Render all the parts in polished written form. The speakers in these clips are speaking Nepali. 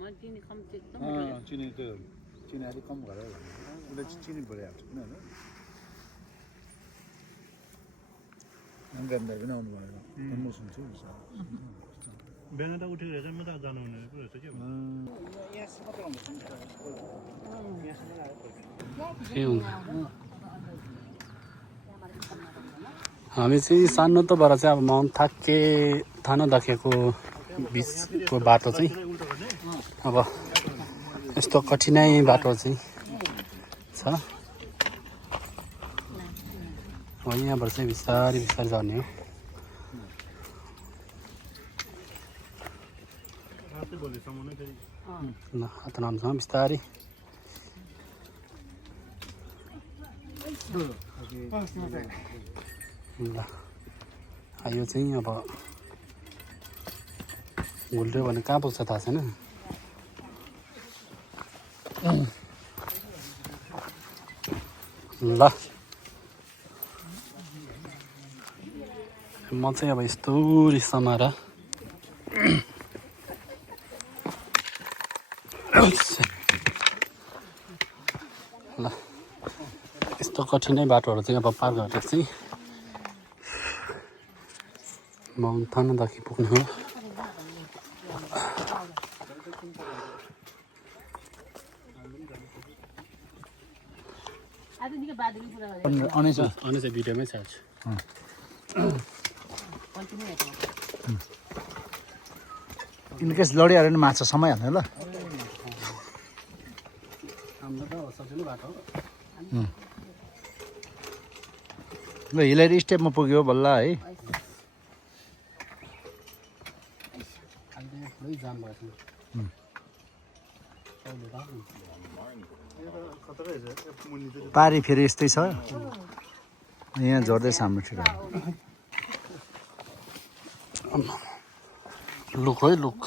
चिनी त्यो चिनी अलिक कम गरेर उसले चिनी भइरहेको छ होइन अङ्ग्रेजलाई पनि आउनु भएन म सुन्छु बिहान त उठेर चाहिँ म त जानु हुने पो रहेछ के हामी चाहिँ सानो तबाट चाहिँ अब माउन्ट थाके थाना दाखेको बिचको बाटो चाहिँ अब यस्तो कठिनाइ बाटो चाहिँ छ हो यहाँबाट चाहिँ बिस्तारै बिस्तारै जाने हो ल हात नाम्रोसँग बिस्तारै ल यो चाहिँ अब घुल्ट्यो भने कहाँ पुग्छ थाहा छैन ल म चाहिँ अब यस्तो समाएर ल यस्तो कठिनै बाटोहरू चाहिँ अब पार गरेर चाहिँ माउन्ट थानादेखि पुग्ने हो अनेस भिडियोमै छ इनकेस लडिहाल्यो भने माछा समाइहाल्ने ल ल हिलाइरी स्टेपमा पुग्यो बल्ल है पारी फेरि यस्तै छ यहाँ झर्दैछ हाम्रो ठिक लुक है लुक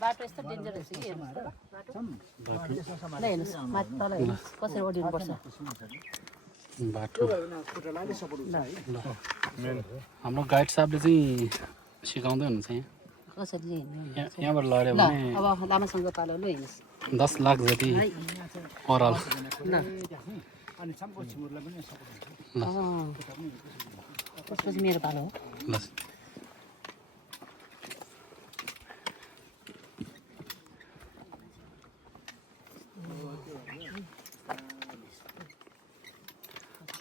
बाटो यस्तो डेन्जरस छ कसरी ओर्दिनुपर्छ बाटो हाम्रो गाइड साहबले चाहिँ सिकाउँदै हुनुहुन्छ कसरी यहाँबाट लड्यो भने अब लामासँग पालो लु हेर्नुहोस् 10 लाख जति ओभरअल त्यसपछि मेरो पालो हो ल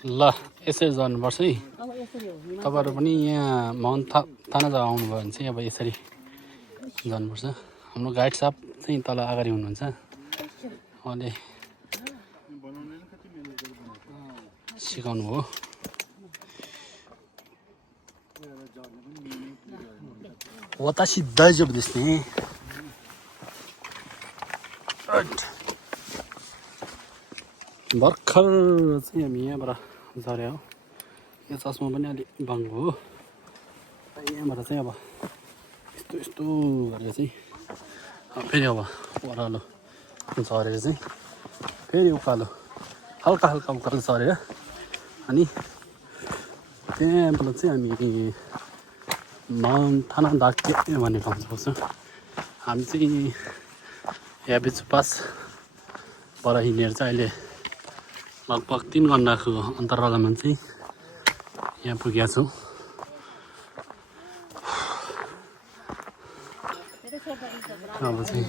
ल यसरी जानुपर्छ है तपाईँहरू पनि यहाँ माउन्ट थाना जग्गा आउनुभयो भने चाहिँ अब यसरी जानुपर्छ हाम्रो गाइड साहब चाहिँ तल अगाडि हुनुहुन्छ उहाँले सिकाउनु हो वतासी दाइजब देख्ने भर्खर चाहिँ हामी यहाँबाट झऱ्यो हो यो चस्मा पनि अलिक बाङ्गो हो यहाँबाट चाहिँ अब यस्तो यस्तो गरेर चाहिँ फेरि अब ओह्रालो झरेर चाहिँ फेरि उकालो हल्का हल्का उकालो झरेर अनि त्यहाँबाट चाहिँ हामी माउन्ट थाना दाके भन्ने ठाउँ पुग्छौँ हामी चाहिँ याबेचु पासबाट हिँडेर चाहिँ अहिले लगभग 3 घन्टाको अन्तरालमा चाहिँ यहाँ पुगेका छौँ अब चाहिँ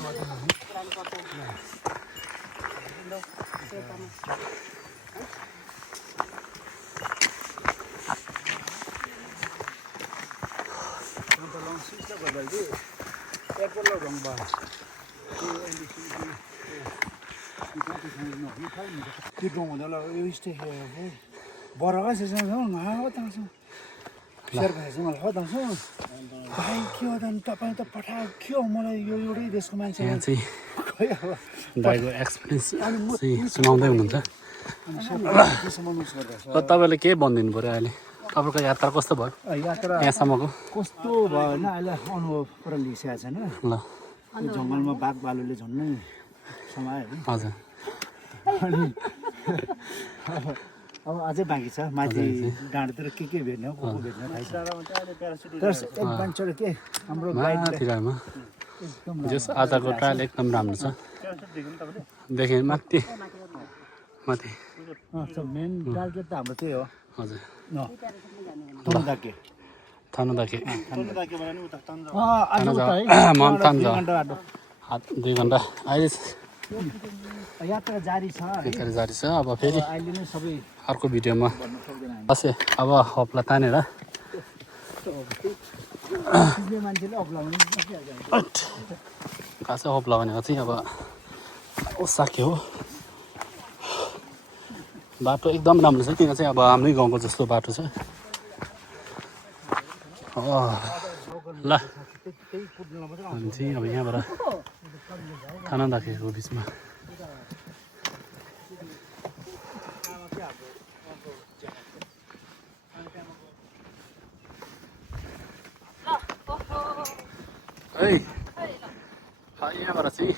दाइको एक्सपिरियन्स सुनाउँदै हुनुहुन्छ तपाईँले के भनिदिनु पऱ्यो अहिले तपाईँको यात्रा कस्तो भयो यात्रा यहाँसम्मको कस्तो भयो होइन अहिले अनुभव पुरा लिइसकेको छैन ल त्यो जङ्गलमा बाघ भालुले झन्नै समायो नि हजुर अनि अब अझै बाँकी छ माथि डाँडातिर के भेट्ने हो को भेट्ने थाहा छैन तर एक मान्छेले के हाम्रो गाइडले माथिमा एकदम जस आजको ट्रायल एकदम राम्रो छ देखेँ माथि माथि मेन टार्गेट त हाम्रो त्यही हो हजुर तन्दाके थानुदाके आज उता है माउन्ट तान्जा 2 घण्टा बाटो 2 घण्टा अहिले यात्रा जारी छ है फेरि जारी छ अब फेरि अहिले नै सबै अर्को भिडियोमा भन्न सक्दैन हामी बसे अब हप्ला तानेर सिक्ने मान्छेले अप्लाउने सकिहाल्छ कहाँ चाहिँ हप्ला भनेको चाहिँ अब साक्यो हो बाटो एकदम राम्रो छ किन चाहिँ अब हाम्रै गाउँको जस्तो बाटो छ ल हामी चाहिँ अब यहाँबाट थानादाखेको बिचमा है यहाँबाट चाहिँ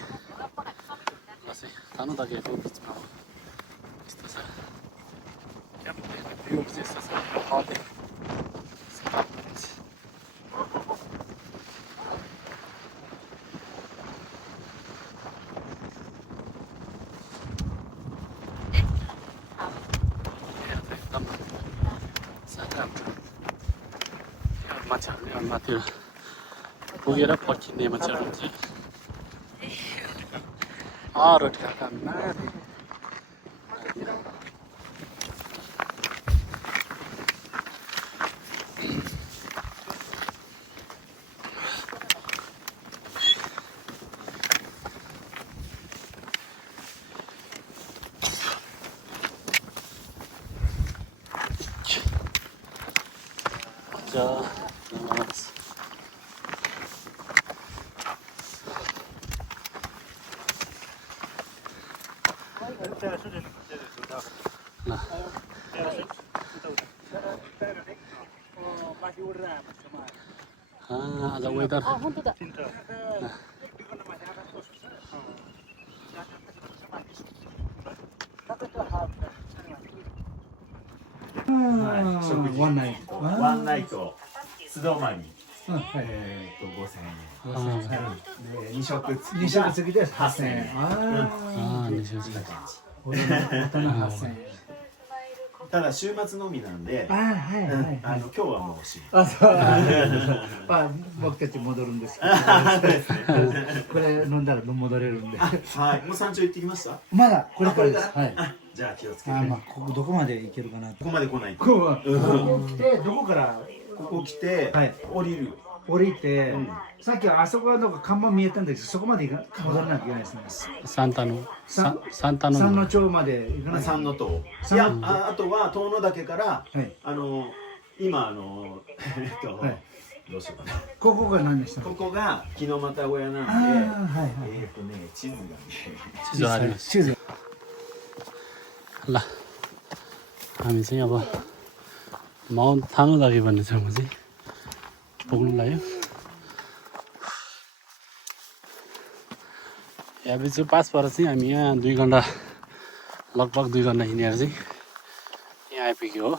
बसे थानादाखेको बिचमा यस्तो छ भ्यू चाहिँ यस्तो छ मान्छेहरूले माथि पुगेर फर्किने मान्छेहरू हुन्छ रोटी खाएको हामी माथि आज वेदर One night. ワンナイト素泊まり5000円で2食付き2食付きで8000円。大人8000円。ただ週末のみなんではいはい今日はもうおしまいあ、そう。まあ僕たち戻るんですけど。これ飲んだら戻れるんで。はいもう山頂行ってきましたまだこれからです。あこれはい。じゃあ気をつけてまあここどこまで行けるかな。ここまで来ないとここ来てどこからここ来てはい降りる降りてうん、さっきあそこの看板見えたんですけど、そこまで戻らなきゃいけないですね。サンタのさサンタの山の頂まで行かない。三の塔い三やあとは遠野岳からはい。今はいどうしようかなここが何でしたっけ？ここが木の又小屋なんではいはい。地図がね地図あります地図。ल हामी चाहिँ अब माउन्ट थानुदाके भन्ने ठाउँमा चाहिँ पुग्नु लाग्यो यहाँ बिच पासबाट चाहिँ हामी यहाँ 2 घण्टा लगभग 2 घण्टा हिँडेर चाहिँ यहाँ आइपुग्यो हो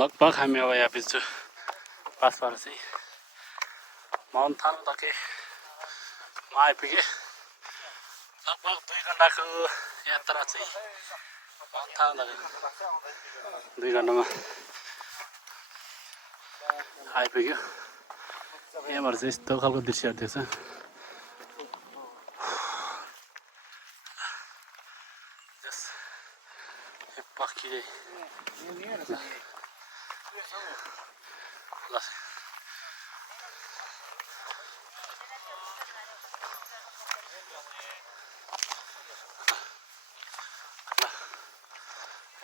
लगभग हामी अब यहाँ बिच पासबाट चाहिँ माउन्ट थानुदाकेमा आइपुगे लगभग 2 घण्टाको यात्रा चाहिँ माउन्ट थानुदाके 2 घण्टामा आइपुग्यो यहाँबाट चाहिँ यस्तो खालको दृश्यहरू देख्छ पक्की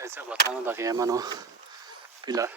Ese botando da que mano pilar.